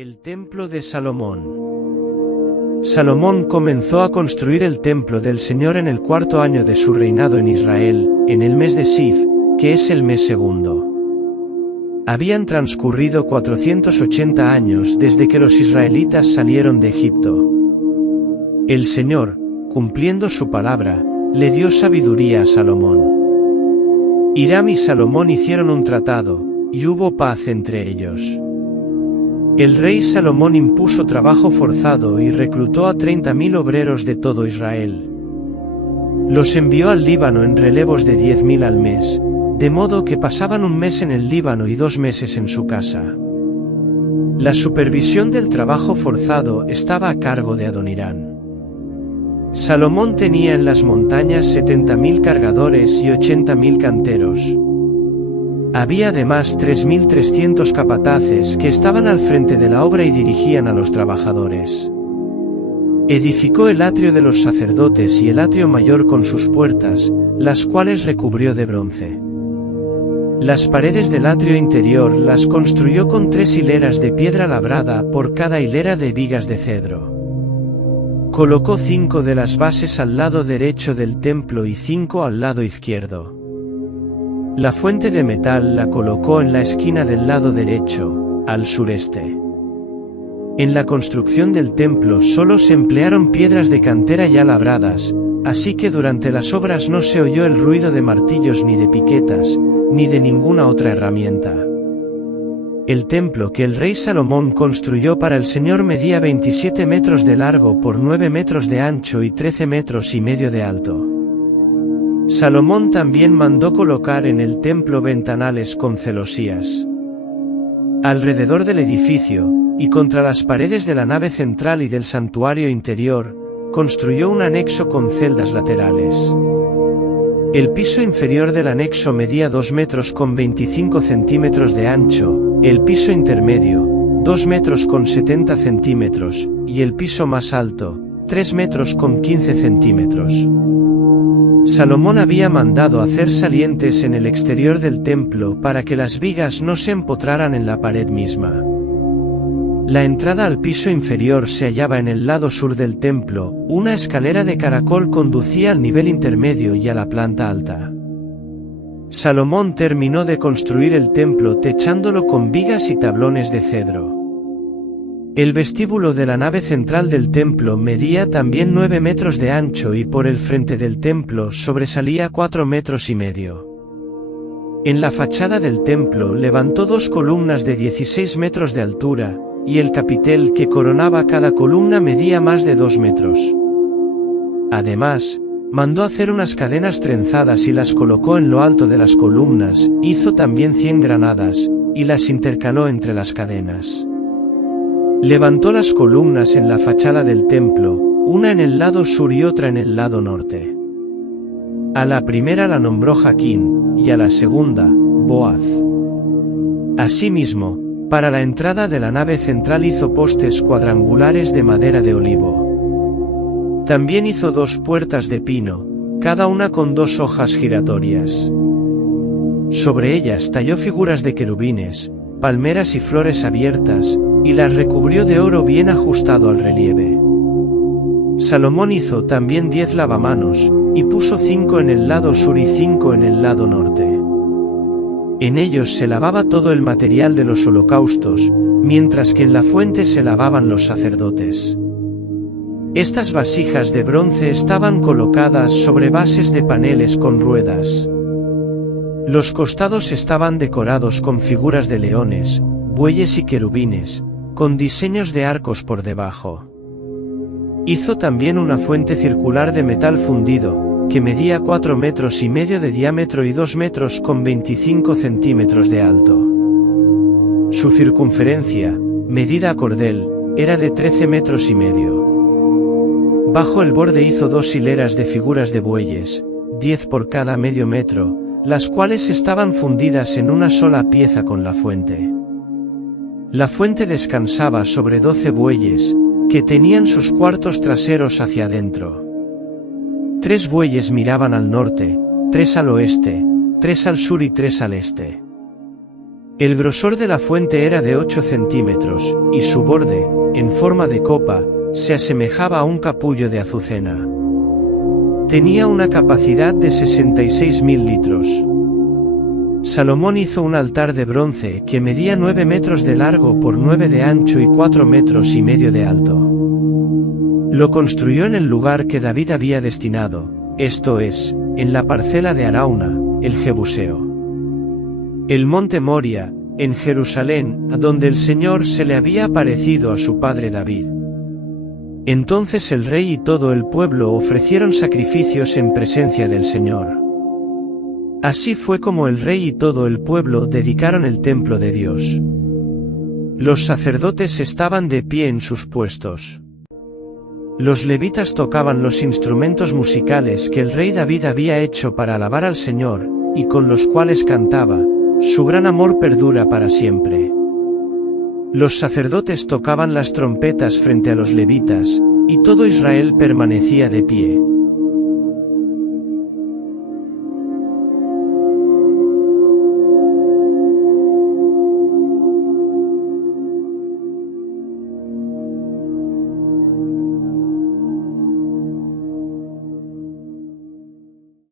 El Templo de Salomón. Salomón comenzó a construir el templo del Señor en el cuarto año de su reinado en Israel, en el mes de Sif, que es el mes segundo. Habían transcurrido 480 años desde que los israelitas salieron de Egipto. El Señor, cumpliendo su palabra, le dio sabiduría a Salomón. Hiram y Salomón hicieron un tratado, y hubo paz entre ellos. El rey Salomón impuso trabajo forzado y reclutó a 30.000 obreros de todo Israel. Los envió al Líbano en relevos de 10.000 al mes, de modo que pasaban un mes en el Líbano y 2 meses en su casa. La supervisión del trabajo forzado estaba a cargo de Adonirán. Salomón tenía en las montañas 70.000 cargadores y 80.000 canteros. Había además 3.300 capataces que estaban al frente de la obra y dirigían a los trabajadores. Edificó el atrio de los sacerdotes y el atrio mayor con sus puertas, las cuales recubrió de bronce. Las paredes del atrio interior las construyó con 3 hileras de piedra labrada por cada hilera de vigas de cedro. Colocó 5 de las bases al lado derecho del templo y 5 al lado izquierdo. La fuente de metal la colocó en la esquina del lado derecho, al sureste. En la construcción del templo solo se emplearon piedras de cantera ya labradas, así que durante las obras no se oyó el ruido de martillos ni de piquetas, ni de ninguna otra herramienta. El templo que el rey Salomón construyó para el Señor medía 27 metros de largo por 9 metros de ancho y 13 metros y medio de alto. Salomón también mandó colocar en el templo ventanales con celosías. Alrededor del edificio, y contra las paredes de la nave central y del santuario interior, construyó un anexo con celdas laterales. El piso inferior del anexo medía 2 metros con 25 centímetros de ancho, el piso intermedio, 2 metros con 70 centímetros, y el piso más alto, 3 metros con 15 centímetros. Salomón había mandado hacer salientes en el exterior del templo para que las vigas no se empotraran en la pared misma. La entrada al piso inferior se hallaba en el lado sur del templo, una escalera de caracol conducía al nivel intermedio y a la planta alta. Salomón terminó de construir el templo techándolo con vigas y tablones de cedro. El vestíbulo de la nave central del templo medía también 9 metros de ancho y por el frente del templo sobresalía 4 metros y medio. En la fachada del templo levantó 2 columnas de 16 metros de altura, y el capitel que coronaba cada columna medía más de 2 metros. Además, mandó hacer unas cadenas trenzadas y las colocó en lo alto de las columnas, hizo también 100 granadas, y las intercaló entre las cadenas. Levantó las columnas en la fachada del templo, una en el lado sur y otra en el lado norte. A la primera la nombró Jaquín, y a la segunda, Boaz. Asimismo, para la entrada de la nave central hizo postes cuadrangulares de madera de olivo. También hizo 2 puertas de pino, cada una con 2 hojas giratorias. Sobre ellas talló figuras de querubines, palmeras y flores abiertas, y las recubrió de oro bien ajustado al relieve. Salomón hizo también 10 lavamanos, y puso 5 en el lado sur y 5 en el lado norte. En ellos se lavaba todo el material de los holocaustos, mientras que en la fuente se lavaban los sacerdotes. Estas vasijas de bronce estaban colocadas sobre bases de paneles con ruedas. Los costados estaban decorados con figuras de leones, bueyes y querubines, con diseños de arcos por debajo. Hizo también una fuente circular de metal fundido, que medía 4 metros y medio de diámetro y 2 metros con 25 centímetros de alto. Su circunferencia, medida a cordel, era de 13 metros y medio. Bajo el borde hizo 2 hileras de figuras de bueyes, 10 por cada medio metro, las cuales estaban fundidas en una sola pieza con la fuente. La fuente descansaba sobre 12 bueyes, que tenían sus cuartos traseros hacia adentro. 3 bueyes miraban al norte, 3 al oeste, 3 al sur y 3 al este. El grosor de la fuente era de 8 centímetros, y su borde, en forma de copa, se asemejaba a un capullo de azucena. Tenía una capacidad de 66.000 litros. Salomón hizo un altar de bronce que medía 9 metros de largo por 9 de ancho y 4 metros y medio de alto. Lo construyó en el lugar que David había destinado, esto es, en la parcela de Arauna, el Jebuseo. El monte Moria, en Jerusalén, a donde el Señor se le había aparecido a su padre David. Entonces el rey y todo el pueblo ofrecieron sacrificios en presencia del Señor. Así fue como el rey y todo el pueblo dedicaron el templo de Dios. Los sacerdotes estaban de pie en sus puestos. Los levitas tocaban los instrumentos musicales que el rey David había hecho para alabar al Señor, y con los cuales cantaba, su gran amor perdura para siempre. Los sacerdotes tocaban las trompetas frente a los levitas, y todo Israel permanecía de pie.